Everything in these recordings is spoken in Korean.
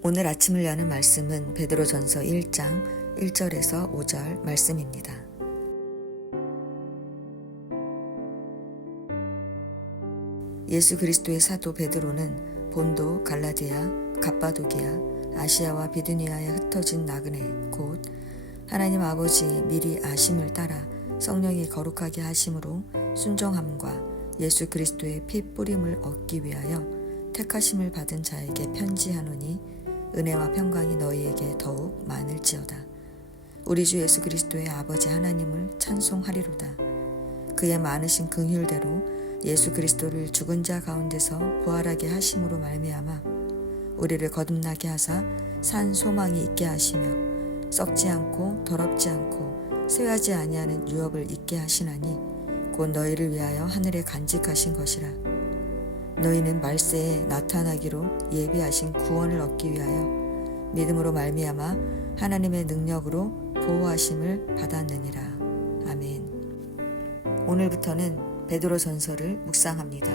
오늘 아침을 여는 말씀은 베드로전서 1장 1절에서 5절 말씀입니다. 예수 그리스도의 사도 베드로는 본도, 갈라디아, 갑바도기아, 아시아와 비두니아에 흩어진 나그네 곧 하나님 아버지 미리 아심을 따라 성령이 거룩하게 하심으로 순종함과 예수 그리스도의 피 뿌림을 얻기 위하여 택하심을 받은 자에게 편지하노니 은혜와 평강이 너희에게 더욱 많을지어다. 우리 주 예수 그리스도의 아버지 하나님을 찬송하리로다. 그의 많으신 긍휼대로 예수 그리스도를 죽은 자 가운데서 부활하게 하심으로 말미암아 우리를 거듭나게 하사 산 소망이 있게 하시며 썩지 않고 더럽지 않고 쇠하지 아니하는 유업을 있게 하시나니 곧 너희를 위하여 하늘에 간직하신 것이라. 너희는 말세에 나타나기로 예비하신 구원을 얻기 위하여 믿음으로 말미암아 하나님의 능력으로 보호하심을 받았느니라. 아멘. 오늘부터는 베드로전서를 묵상합니다.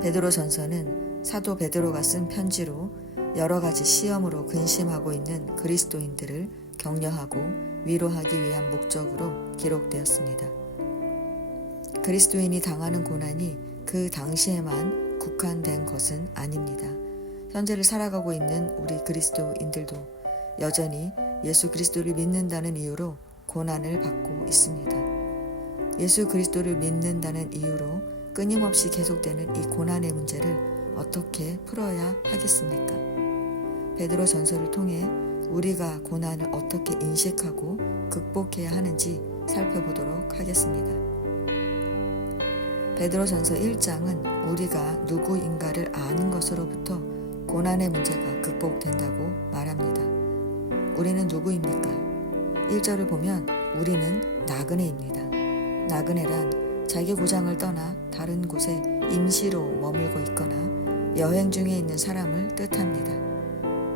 베드로전서는 사도 베드로가 쓴 편지로 여러 가지 시험으로 근심하고 있는 그리스도인들을 격려하고 위로하기 위한 목적으로 기록되었습니다. 그리스도인이 당하는 고난이 그 당시에만 국한된 것은 아닙니다. 현재를 살아가고 있는 우리 그리스도인들도 여전히 예수 그리스도를 믿는다는 이유로 고난을 받고 있습니다. 예수 그리스도를 믿는다는 이유로 끊임없이 계속되는 이 고난의 문제를 어떻게 풀어야 하겠습니까? 베드로 전서를 통해 우리가 고난을 어떻게 인식하고 극복해야 하는지 살펴보도록 하겠습니다. 베드로전서 1장은 우리가 누구인가를 아는 것으로부터 고난의 문제가 극복된다고 말합니다. 우리는 누구입니까? 1절을 보면 우리는 나그네입니다. 나그네란 자기 고장을 떠나 다른 곳에 임시로 머물고 있거나 여행 중에 있는 사람을 뜻합니다.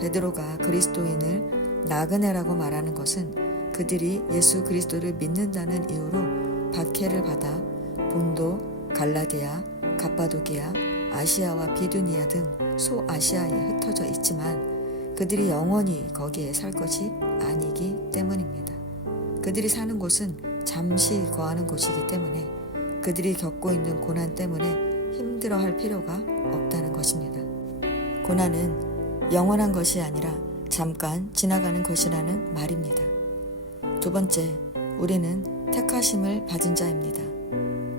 베드로가 그리스도인을 나그네라고 말하는 것은 그들이 예수 그리스도를 믿는다는 이유로 박해를 받아 본도, 갈라디아, 갑바도기아, 아시아와 비두니아 등 소아시아에 흩어져 있지만 그들이 영원히 거기에 살 것이 아니기 때문입니다. 그들이 사는 곳은 잠시 거하는 곳이기 때문에 그들이 겪고 있는 고난 때문에 힘들어할 필요가 없다는 것입니다. 고난은 영원한 것이 아니라 잠깐 지나가는 것이라는 말입니다. 두 번째, 우리는 택하심을 받은 자입니다.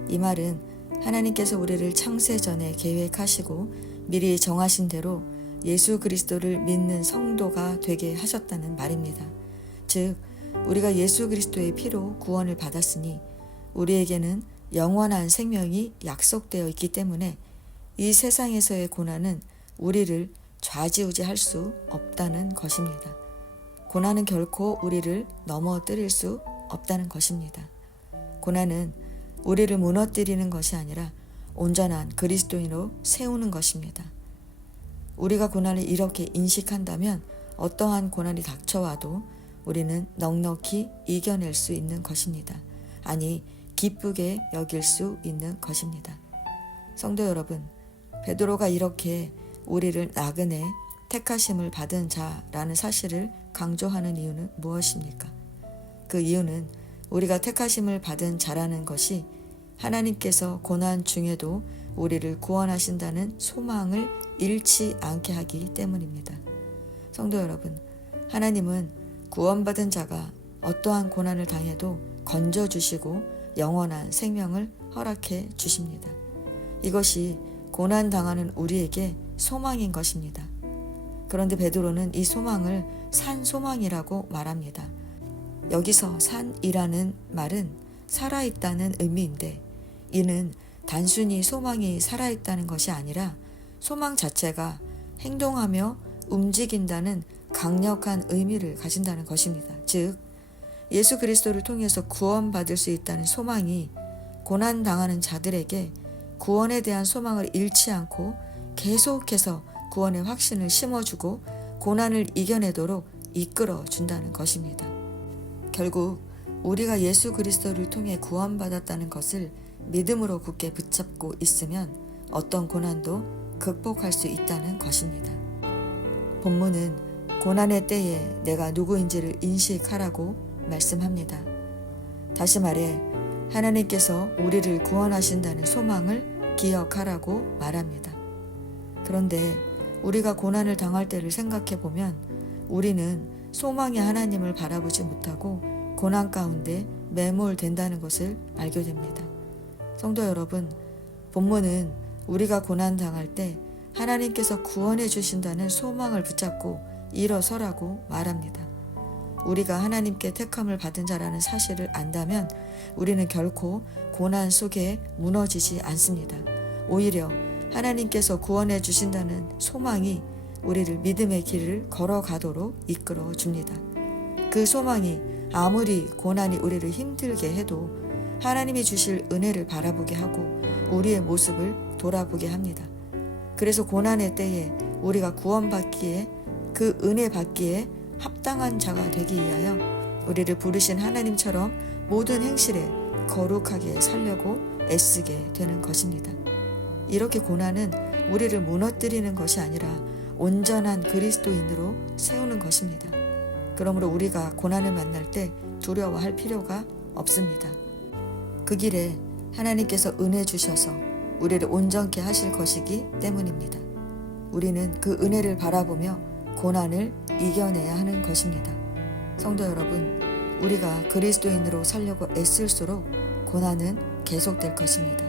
이 말은 하나님께서 우리를 창세 전에 계획하시고 미리 정하신 대로 예수 그리스도를 믿는 성도가 되게 하셨다는 말입니다. 즉, 우리가 예수 그리스도의 피로 구원을 받았으니 우리에게는 영원한 생명이 약속되어 있기 때문에 이 세상에서의 고난은 우리를 좌지우지할 수 없다는 것입니다. 고난은 결코 우리를 넘어뜨릴 수 없다는 것입니다. 고난은 우리를 무너뜨리는 것이 아니라 온전한 그리스도인으로 세우는 것입니다. 우리가 고난을 이렇게 인식한다면 어떠한 고난이 닥쳐와도 우리는 넉넉히 이겨낼 수 있는 것입니다. 아니, 기쁘게 여길 수 있는 것입니다. 성도 여러분, 베드로가 이렇게 우리를 나그네, 택하심을 받은 자라는 사실을 강조하는 이유는 무엇입니까? 그 이유는 우리가 택하심을 받은 자라는 것이 하나님께서 고난 중에도 우리를 구원하신다는 소망을 잃지 않게 하기 때문입니다. 성도 여러분, 하나님은 구원받은 자가 어떠한 고난을 당해도 건져주시고 영원한 생명을 허락해 주십니다. 이것이 고난 당하는 우리에게 소망인 것입니다. 그런데 베드로는 이 소망을 산 소망이라고 말합니다. 여기서 산이라는 말은 살아있다는 의미인데 이는 단순히 소망이 살아있다는 것이 아니라 소망 자체가 행동하며 움직인다는 강력한 의미를 가진다는 것입니다. 즉, 예수 그리스도를 통해서 구원받을 수 있다는 소망이 고난당하는 자들에게 구원에 대한 소망을 잃지 않고 계속해서 구원의 확신을 심어주고 고난을 이겨내도록 이끌어준다는 것입니다. 결국 우리가 예수 그리스도를 통해 구원받았다는 것을 믿음으로 굳게 붙잡고 있으면 어떤 고난도 극복할 수 있다는 것입니다. 본문은 고난의 때에 내가 누구인지를 인식하라고 말씀합니다. 다시 말해 하나님께서 우리를 구원하신다는 소망을 기억하라고 말합니다. 그런데 우리가 고난을 당할 때를 생각해 보면 우리는 소망의 하나님을 바라보지 못하고 고난 가운데 매몰된다는 것을 알게 됩니다. 성도 여러분, 본문은 우리가 고난 당할 때 하나님께서 구원해 주신다는 소망을 붙잡고 일어서라고 말합니다. 우리가 하나님께 택함을 받은 자라는 사실을 안다면 우리는 결코 고난 속에 무너지지 않습니다. 오히려 하나님께서 구원해 주신다는 소망이 우리를 믿음의 길을 걸어가도록 이끌어 줍니다. 그 소망이 아무리 고난이 우리를 힘들게 해도 하나님이 주실 은혜를 바라보게 하고 우리의 모습을 돌아보게 합니다. 그래서 고난의 때에 우리가 구원받기에 그 은혜 받기에 합당한 자가 되기 위하여 우리를 부르신 하나님처럼 모든 행실에 거룩하게 살려고 애쓰게 되는 것입니다. 이렇게 고난은 우리를 무너뜨리는 것이 아니라 온전한 그리스도인으로 세우는 것입니다. 그러므로 우리가 고난을 만날 때 두려워할 필요가 없습니다. 그 길에 하나님께서 은혜 주셔서 우리를 온전케 하실 것이기 때문입니다. 우리는 그 은혜를 바라보며 고난을 이겨내야 하는 것입니다. 성도 여러분, 우리가 그리스도인으로 살려고 애쓸수록 고난은 계속될 것입니다.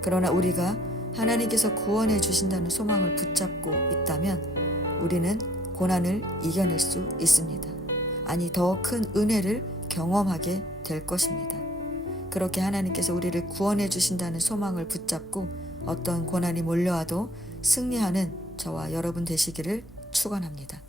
그러나 우리가 하나님께서 구원해 주신다는 소망을 붙잡고 있다면 우리는 고난을 이겨낼 수 있습니다. 아니, 더 큰 은혜를 경험하게 될 것입니다. 그렇게 하나님께서 우리를 구원해 주신다는 소망을 붙잡고 어떤 고난이 몰려와도 승리하는 저와 여러분 되시기를 축원합니다.